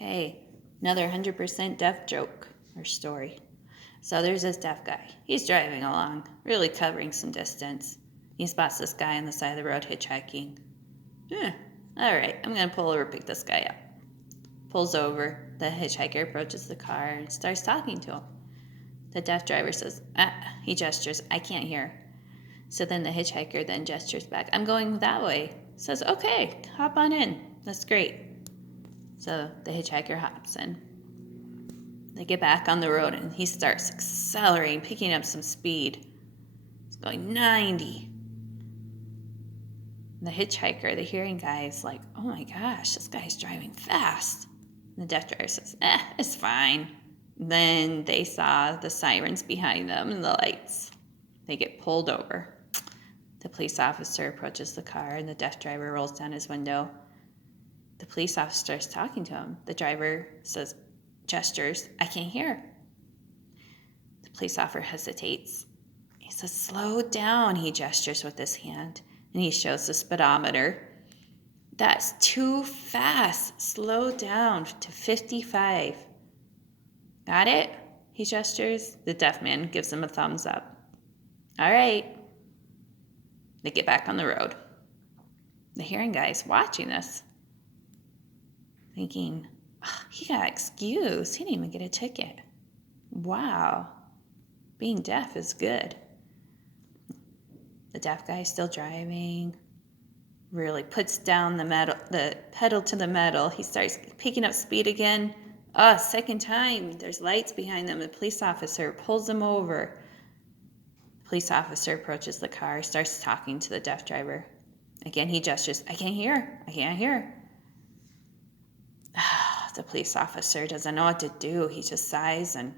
Okay, another 100% deaf joke or story. So there's this deaf guy. He's driving along, really covering some distance. He spots this guy on the side of the road hitchhiking. All right, I'm going to pull over, pick this guy up. Pulls over. The hitchhiker approaches the car and starts talking to him. The deaf driver says, he gestures, I can't hear. So then the hitchhiker then gestures back, I'm going that way. Says, okay, hop on in. That's great. So the hitchhiker hops in. They get back on the road and he starts accelerating, picking up some speed. He's going 90. And the hitchhiker, the hearing guy, is like, oh my gosh, this guy's driving fast. And the deaf driver says, it's fine. Then they saw the sirens behind them and the lights. They get pulled over. The police officer approaches the car and the deaf driver rolls down his window. The police officer starts talking to him. The driver says, gestures, I can't hear. The police officer hesitates. He says, slow down, he gestures with his hand, and he shows the speedometer. That's too fast. Slow down to 55. Got it? He gestures. The deaf man gives him a thumbs up. All right. They get back on the road. The hearing guy's watching this, thinking, he got excused. He didn't even get a ticket. Wow. Being deaf is good. The deaf guy's still driving. Really puts down the pedal to the metal. He starts picking up speed again. Second time. There's lights behind them. The police officer pulls him over. The police officer approaches the car, starts talking to the deaf driver. Again, he gestures, I can't hear. I can't hear. The police officer doesn't know what to do. He just sighs and,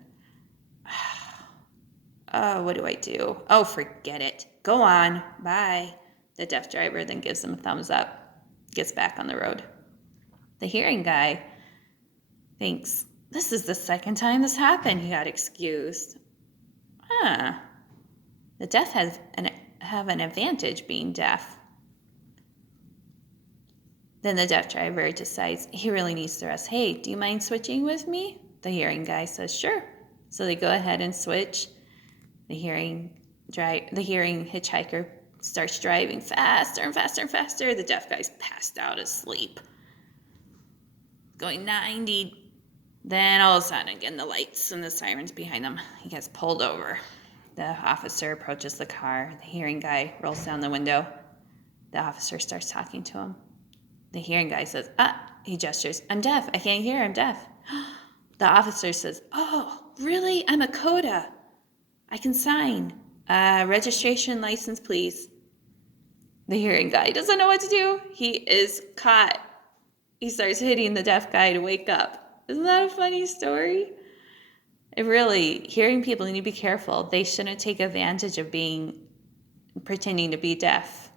what do I do? Oh, forget it. Go on. Bye. The deaf driver then gives him a thumbs up, gets back on the road. The hearing guy thinks, this is the second time this happened. He got excused. The deaf have an advantage being deaf. Then the deaf driver decides he really needs the rest. Hey, do you mind switching with me? The hearing guy says, sure. So they go ahead and switch. The hearing hitchhiker starts driving faster and faster and faster. The deaf guy's passed out asleep. Going 90. Then all of a sudden, again, the lights and the sirens behind them. He gets pulled over. The officer approaches the car. The hearing guy rolls down the window. The officer starts talking to him. The hearing guy says, he gestures, I'm deaf. I can't hear. I'm deaf. The officer says, oh, really? I'm a CODA. I can sign. Registration license, please. The hearing guy doesn't know what to do. He is caught. He starts hitting the deaf guy to wake up. Isn't that a funny story? Hearing people need to be careful. They shouldn't take advantage of pretending to be deaf.